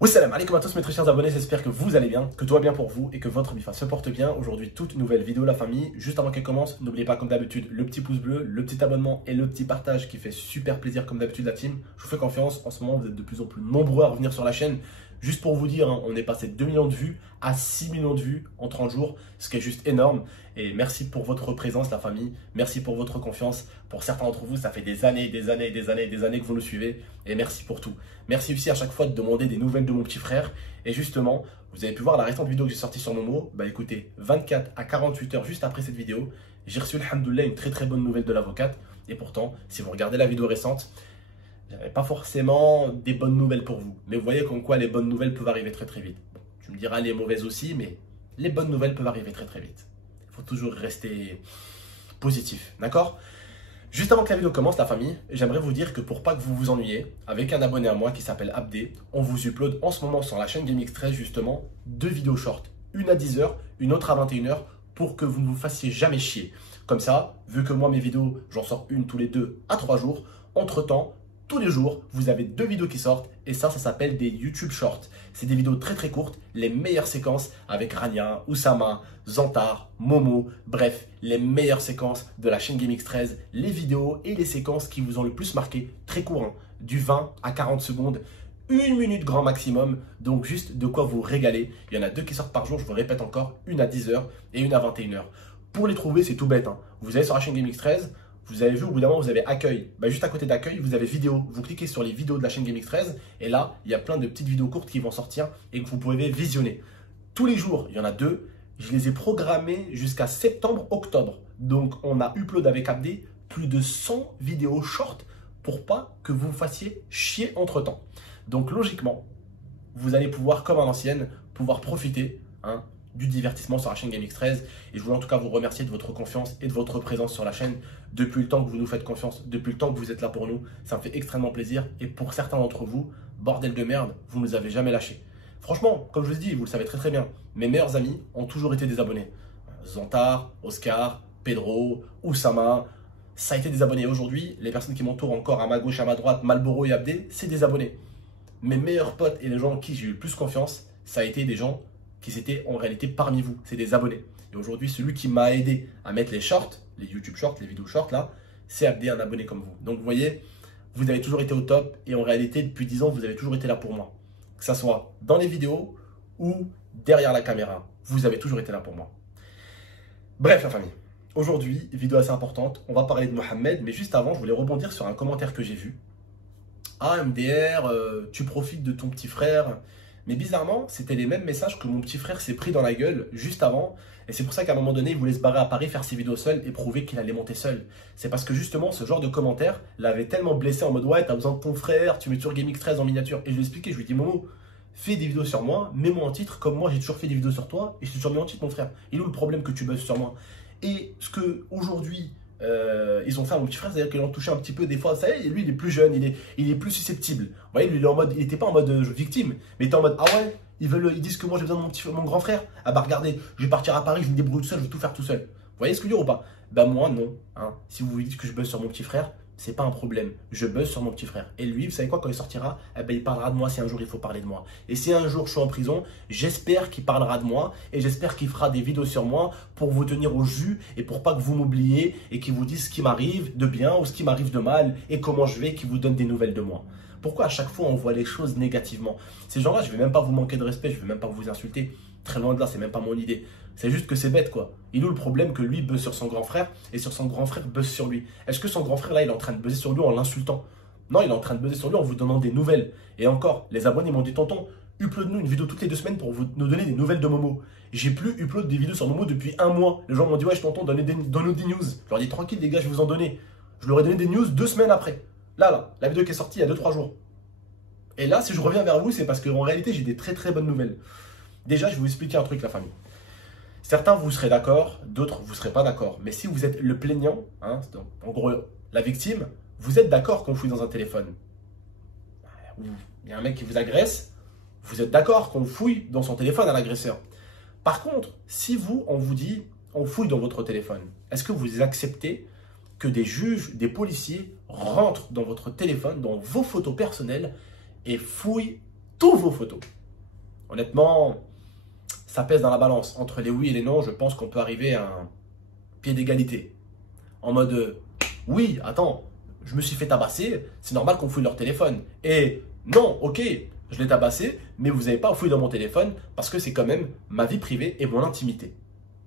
Wassalam alaikum à tous mes très chers abonnés, j'espère que vous allez bien, que tout va bien pour vous et que votre bifa se porte bien. Aujourd'hui, toute nouvelle vidéo la famille. Juste avant qu'elle commence, n'oubliez pas comme d'habitude le petit pouce bleu, le petit abonnement et le petit partage qui fait super plaisir comme d'habitude la team. Je vous fais confiance, en ce moment vous êtes de plus en plus nombreux à revenir sur la chaîne. Juste pour vous dire, on est passé de 2 millions de vues à 6 millions de vues en 30 jours, ce qui est juste énorme. Et merci pour votre présence la famille, merci pour votre confiance. Pour certains d'entre vous, ça fait des années que vous nous suivez et merci pour tout. Merci aussi à chaque fois de demander des nouvelles de mon petit frère. Et justement, vous avez pu voir la récente vidéo que j'ai sortie sur Momo. Bah écoutez, 24 à 48 heures juste après cette vidéo, j'ai reçu, alhamdoulilah, une très bonne nouvelle de l'avocate. Et pourtant, si vous regardez la vidéo récente, j'avais pas forcément des bonnes nouvelles pour vous. Mais vous voyez comme quoi les bonnes nouvelles peuvent arriver très vite. Bon, tu me diras les mauvaises aussi, mais les bonnes nouvelles peuvent arriver très vite. Il faut toujours rester positif, d'accord? Juste avant que la vidéo commence, la famille, j'aimerais vous dire que pour pas que vous vous ennuyiez, avec un abonné à moi qui s'appelle Abdé, on vous upload en ce moment sur la chaîne GameX13 justement 2 vidéos short. Une à 10 h, une autre à 21 h, pour que vous ne vous fassiez jamais chier. Comme ça, vu que moi mes vidéos, j'en sors une tous les 2 à 3 jours, entre-temps, tous les jours, vous avez 2 vidéos qui sortent et ça s'appelle des YouTube Shorts. C'est des vidéos très courtes, les meilleures séquences avec Rania, Oussama, Zantar, Momo, bref, les meilleures séquences de la chaîne GameX13, les vidéos et les séquences qui vous ont le plus marqué, très court, hein, du 20 à 40 secondes, 1 minute grand maximum, donc juste de quoi vous régaler. Il y en a 2 qui sortent par jour, je vous répète encore, une à 10 h et une à 21 h. Pour les trouver, c'est tout bête, hein. Vous allez sur la chaîne GameX13, vous avez vu au bout d'un moment, vous avez accueil. Bah, juste à côté d'accueil, vous avez vidéo. Vous cliquez sur les vidéos de la chaîne GameX13 et là, il y a plein de petites vidéos courtes qui vont sortir et que vous pouvez visionner. Tous les jours, il y en a 2. Je les ai programmées jusqu'à septembre-octobre. Donc, on a upload avec Abdé plus de 100 vidéos short pour pas que vous vous fassiez chier entre temps. Donc, logiquement, vous allez pouvoir, comme à l'ancienne, pouvoir profiter, hein, du divertissement sur la chaîne GameX13 et je voulais en tout cas vous remercier de votre confiance et de votre présence sur la chaîne depuis le temps que vous nous faites confiance, depuis le temps que vous êtes là pour nous, ça me fait extrêmement plaisir et pour certains d'entre vous, bordel de merde, vous ne nous avez jamais lâchés. Franchement, comme je vous ai dit, vous le savez très bien, mes meilleurs amis ont toujours été des abonnés. Zantar, Oscar, Pedro, Oussama, ça a été des abonnés. Aujourd'hui, les personnes qui m'entourent encore à ma gauche, à ma droite, Malboro et Abdé, c'est des abonnés. Mes meilleurs potes et les gens en qui j'ai eu le plus confiance, ça a été des gens qui étaient en réalité parmi vous, c'est des abonnés. Et aujourd'hui, celui qui m'a aidé à mettre les shorts, les YouTube shorts, les vidéos shorts là, c'est Abdé, un abonné comme vous. Donc vous voyez, vous avez toujours été au top et en réalité, depuis 10 ans, vous avez toujours été là pour moi. Que ça soit dans les vidéos ou derrière la caméra, vous avez toujours été là pour moi. Bref la famille, aujourd'hui, vidéo assez importante, on va parler de Mohamed, mais juste avant, je voulais rebondir sur un commentaire que j'ai vu. Ah MDR, tu profites de ton petit frère. Mais bizarrement, c'était les mêmes messages que mon petit frère s'est pris dans la gueule juste avant. Et c'est pour ça qu'à un moment donné, il voulait se barrer à Paris, faire ses vidéos seul et prouver qu'il allait monter seul. C'est parce que justement, ce genre de commentaire l'avait tellement blessé en mode « Ouais, t'as besoin de ton frère, tu mets toujours GameX13 en miniature. » Et je lui ai expliqué, je lui ai dit « Momo, fais des vidéos sur moi, mets-moi en titre, comme moi j'ai toujours fait des vidéos sur toi et je t'ai toujours mis en titre mon frère. Il est où le problème que tu buzzes sur moi ?» Et ce que aujourd'hui ils ont fait à mon petit frère, c'est-à-dire qu'ils l'ont touché un petit peu des fois, ça y est, lui il est plus jeune, il est plus susceptible. Vous voyez, lui il est en mode, il était pas en mode victime, mais il était en mode ah ouais, ils disent que moi j'ai besoin de mon grand frère. Ah bah regardez, je vais partir à Paris, je me débrouille tout seul, je vais tout faire tout seul. Vous voyez ce que je veux dire ou pas? Bah moi non, hein. Si vous vous dites que je buzz sur mon petit frère, c'est pas un problème, je buzz sur mon petit frère. Et lui, vous savez quoi, quand il sortira, eh ben, il parlera de moi si un jour il faut parler de moi. Et si un jour je suis en prison, j'espère qu'il parlera de moi et j'espère qu'il fera des vidéos sur moi pour vous tenir au jus et pour pas que vous m'oubliez et qu'il vous dise ce qui m'arrive de bien ou ce qui m'arrive de mal et comment je vais, qu'il vous donne des nouvelles de moi. Pourquoi à chaque fois on voit les choses négativement? Ces gens-là, je vais même pas vous manquer de respect, je vais même pas vous insulter. Très loin de là, c'est même pas mon idée. C'est juste que c'est bête quoi. Il a le problème que lui buzz sur son grand frère et sur son grand frère buzz sur lui. Est-ce que son grand frère là, il est en train de buzzer sur lui en l'insultant? Non, il est en train de buzzer sur lui en vous donnant des nouvelles. Et encore, les abonnés m'ont dit tonton, upload-nous une vidéo toutes les 2 semaines pour nous donner des nouvelles de Momo. J'ai plus upload des vidéos sur Momo depuis 1 mois. Les gens m'ont dit ouais, tonton, donne-nous des news. Je leur ai dit tranquille les gars, je vais vous en donner. Je leur ai donné des news 2 semaines après. Là, la vidéo qui est sortie il y a 2-3 jours. Et là, si je reviens vers vous, c'est parce qu'en réalité, j'ai des très bonnes nouvelles. Déjà, je vais vous expliquer un truc, la famille. Certains, vous serez d'accord, d'autres, vous ne serez pas d'accord. Mais si vous êtes le plaignant, hein, en gros, la victime, vous êtes d'accord qu'on fouille dans un téléphone. Ou il y a un mec qui vous agresse, vous êtes d'accord qu'on fouille dans son téléphone à l'agresseur. Par contre, si vous, on vous dit, on fouille dans votre téléphone, est-ce que vous acceptez que des juges, des policiers rentrent dans votre téléphone, dans vos photos personnelles et fouillent toutes vos photos. Honnêtement, ça pèse dans la balance. Entre les oui et les non, je pense qu'on peut arriver à un pied d'égalité. En mode, oui, attends, je me suis fait tabasser, c'est normal qu'on fouille leur téléphone. Et non, ok, je l'ai tabassé, mais vous n'avez pas fouillé dans mon téléphone parce que c'est quand même ma vie privée et mon intimité.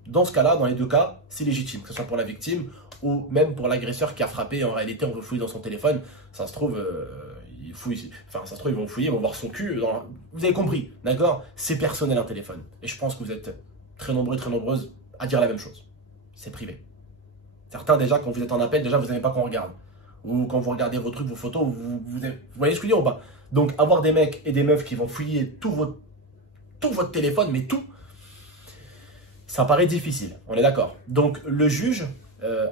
Dans ce cas-là, dans les deux cas, c'est légitime, que ce soit pour la victime ou même pour l'agresseur qui a frappé. En réalité, on veut fouiller dans son téléphone. Ça se trouve, ils vont fouiller, ils vont voir son cul. Vous avez compris, d'accord? C'est personnel un téléphone. Et je pense que vous êtes très nombreux, très nombreuses à dire la même chose. C'est privé. Certains, déjà, quand vous êtes en appel, déjà, vous n'aimez pas qu'on regarde. Ou quand vous regardez vos trucs, vos photos, vous voyez ce que je veux dire ou pas? Donc, avoir des mecs et des meufs qui vont fouiller tout votre téléphone, mais tout, ça paraît difficile, on est d'accord. Donc, le juge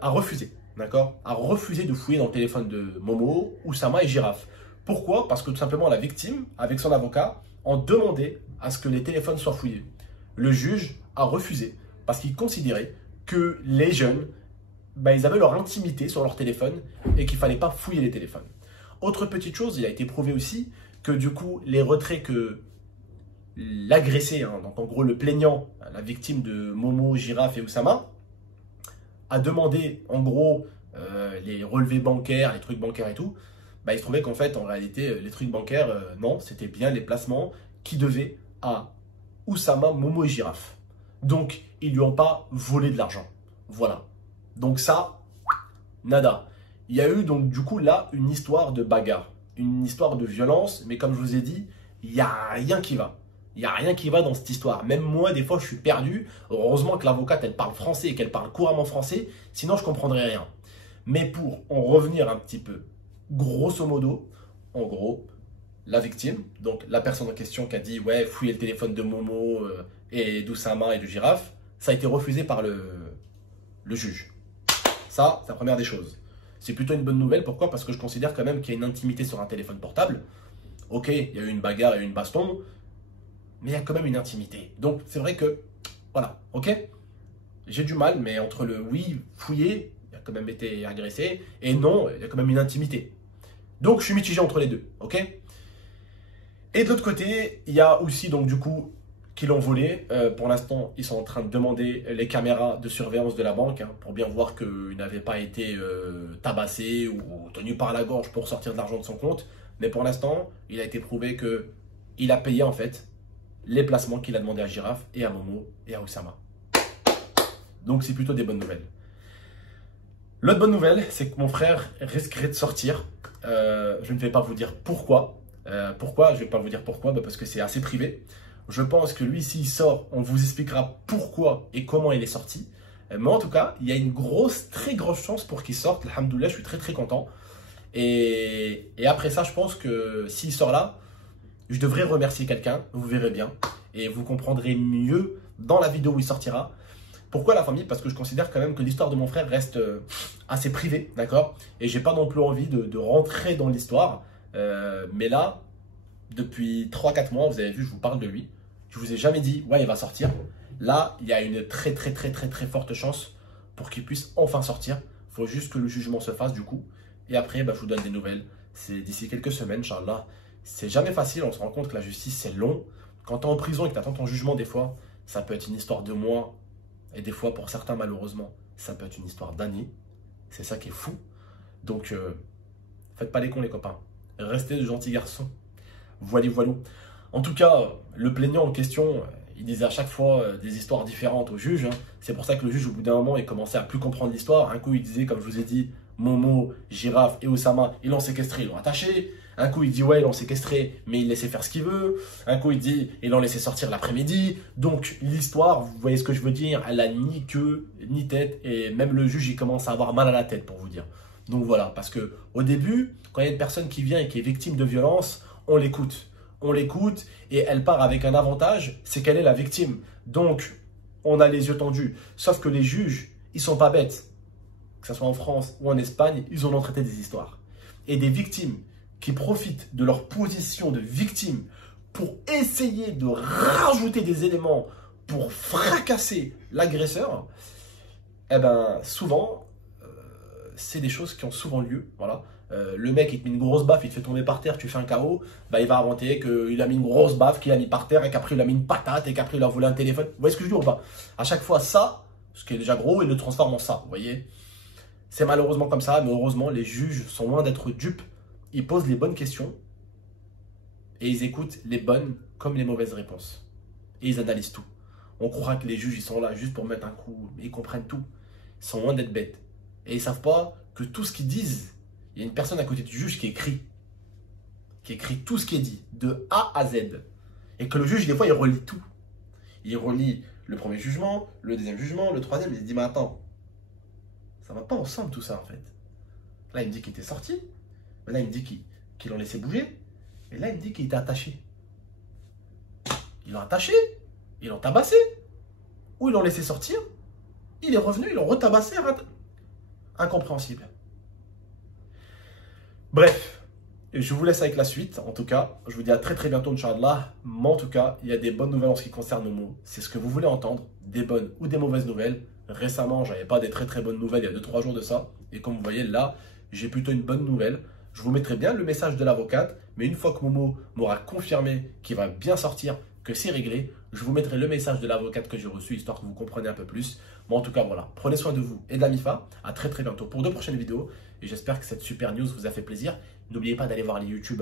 a refusé, d'accord? A refusé de fouiller dans le téléphone de Momo, Oussama et Girafe. Pourquoi? Parce que tout simplement, la victime, avec son avocat, ont demandé à ce que les téléphones soient fouillés. Le juge a refusé parce qu'il considérait que les jeunes, ils avaient leur intimité sur leur téléphone et qu'il ne fallait pas fouiller les téléphones. Autre petite chose, il a été prouvé aussi que du coup, les retraits que l'agressé, donc en gros le plaignant, la victime de Momo, Girafe et Oussama, a demandé en gros les relevés bancaires, les trucs bancaires et tout, il se trouvait qu'en fait, en réalité, les trucs bancaires, non, c'était bien les placements qui devaient à Oussama, Momo et Girafe. Donc, ils lui ont pas volé de l'argent. Voilà. Donc ça, nada. Il y a eu donc du coup là une histoire de bagarre, une histoire de violence, mais comme je vous ai dit, il n'y a rien qui va. Il n'y a rien qui va dans cette histoire. Même moi, des fois, je suis perdu. Heureusement que l'avocate, elle parle français et qu'elle parle couramment français, sinon je ne comprendrais rien. Mais pour en revenir un petit peu, grosso modo, en gros, la victime, donc la personne en question qui a dit « ouais, fouillez le téléphone de Momo et d'Oussama et de Girafe », ça a été refusé par le juge. Ça, c'est la première des choses. C'est plutôt une bonne nouvelle. Pourquoi? Parce que je considère quand même qu'il y a une intimité sur un téléphone portable. Ok, il y a eu une bagarre et une baston, mais il y a quand même une intimité. Donc, c'est vrai que, voilà, ok? J'ai du mal, mais entre le oui, fouillé, il a quand même été agressé, et non, il y a quand même une intimité. Donc, je suis mitigé entre les deux, ok? Et de l'autre côté, il y a aussi, donc, du coup, qui l'ont volé. Pour l'instant, ils sont en train de demander les caméras de surveillance de la banque pour bien voir qu'ils n'avaient pas été tabassés ou tenus par la gorge pour sortir de l'argent de son compte. Mais pour l'instant, il a été prouvé qu'il a payé en fait les placements qu'il a demandé à Girafe et à Momo et à Oussama. Donc c'est plutôt des bonnes nouvelles. L'autre bonne nouvelle, c'est que mon frère risquerait de sortir. Je ne vais pas vous dire pourquoi. Pourquoi? Je ne vais pas vous dire pourquoi, parce que c'est assez privé. Je pense que lui, s'il sort, on vous expliquera pourquoi et comment il est sorti. Mais en tout cas, il y a une très grosse chance pour qu'il sorte. Alhamdoulilah, je suis très très content. Et après ça, je pense que s'il sort là, je devrais remercier quelqu'un, vous verrez bien. Et vous comprendrez mieux dans la vidéo où il sortira. Pourquoi la famille? Parce que je considère quand même que l'histoire de mon frère reste assez privée, d'accord? Et j'ai pas non plus envie de rentrer dans l'histoire. Mais là, depuis 3-4 mois, vous avez vu, je vous parle de lui. Je vous ai jamais dit, ouais, il va sortir. Là, il y a une très forte chance pour qu'il puisse enfin sortir. Il faut juste que le jugement se fasse du coup. Et après, je vous donne des nouvelles. C'est d'ici quelques semaines, Inch'Allah. C'est jamais facile, on se rend compte que la justice, c'est long. Quand tu es en prison et que tu attends ton jugement, des fois, ça peut être une histoire de mois. Et des fois, pour certains, malheureusement, ça peut être une histoire d'années. C'est ça qui est fou. Donc, faites pas les cons, les copains. Restez de gentils garçons. Voilou. En tout cas, le plaignant en question, il disait à chaque fois des histoires différentes au juge. C'est pour ça que le juge, au bout d'un moment, il commençait à plus comprendre l'histoire. Un coup, il disait, comme je vous ai dit, Momo, Girafe et Oussama, ils l'ont séquestré, ils l'ont attaché. Un coup, il dit, ouais, ils l'ont séquestré, mais il laissait faire ce qu'il veut. Un coup, il dit, ils l'ont laissé sortir l'après-midi. Donc, l'histoire, vous voyez ce que je veux dire, elle a ni queue, ni tête. Et même le juge, il commence à avoir mal à la tête, pour vous dire. Donc voilà, parce que au début, quand il y a une personne qui vient et qui est victime de violence, on l'écoute. On l'écoute et elle part avec un avantage, c'est qu'elle est la victime. Donc, on a les yeux tendus. Sauf que les juges, ils sont pas bêtes. Que ce soit en France ou en Espagne, ils en ont traité des histoires. Et des victimes qui profitent de leur position de victime pour essayer de rajouter des éléments pour fracasser l'agresseur, souvent, c'est des choses qui ont souvent lieu. Voilà. le mec il te met une grosse baffe, il te fait tomber par terre, tu fais un KO, bah il va inventer qu'il a mis une grosse baffe, qu'il a mis par terre et qu'après il a mis une patate et qu'après il a volé un téléphone. Vous voyez ce que je veux dire ou pas? À chaque fois ça, ce qui est déjà gros, il le transforme en ça, vous voyez? C'est malheureusement comme ça, mais heureusement les juges sont loin d'être dupes. Ils posent les bonnes questions et ils écoutent les bonnes comme les mauvaises réponses. Et ils analysent tout. On croit que les juges ils sont là juste pour mettre un coup, mais ils comprennent tout. Ils sont loin d'être bêtes. Et ils ne savent pas que tout ce qu'ils disent, il y a une personne à côté du juge qui écrit tout ce qui est dit, de A à Z. Et que le juge, des fois, il relit tout. Il relit le premier jugement, le deuxième jugement, le troisième, il se dit, mais attends, ça va pas ensemble tout ça en fait. Là, il me dit qu'il était sorti, mais là, il me dit qu'ils l'ont laissé bouger, et là, il me dit qu'il était attaché. Ils l'ont attaché, ils l'ont tabassé, ou ils l'ont laissé sortir, il est revenu, ils l'ont retabassé, incompréhensible. Bref, je vous laisse avec la suite. En tout cas, je vous dis à très très bientôt, Inch'Allah. Mais en tout cas, il y a des bonnes nouvelles en ce qui concerne nos mots. C'est ce que vous voulez entendre, des bonnes ou des mauvaises nouvelles. Récemment, j'avais pas des très très bonnes nouvelles il y a 2-3 jours de ça. Et comme vous voyez là, j'ai plutôt une bonne nouvelle. Je vous mettrai bien le message de l'avocate. Mais une fois que Momo m'aura confirmé qu'il va bien sortir, que c'est réglé, je vous mettrai le message de l'avocate que j'ai reçu, histoire que vous compreniez un peu plus. Mais en tout cas, voilà. Prenez soin de vous et de la MIFA. À très très bientôt pour de prochaines vidéos. Et j'espère que cette super news vous a fait plaisir. N'oubliez pas d'aller voir les YouTube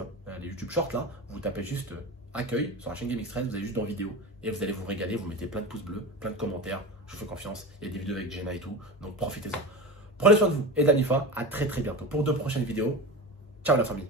Shorts là. Vous tapez juste accueil sur la chaîne Game Extreme, vous allez juste dans vidéo et vous allez vous régaler. Vous mettez plein de pouces bleus, plein de commentaires. Je vous fais confiance. Il y a des vidéos avec Jenna et tout. Donc profitez-en. Prenez soin de vous et de la MIFA. À très très bientôt pour de prochaines vidéos. Ciao la famille.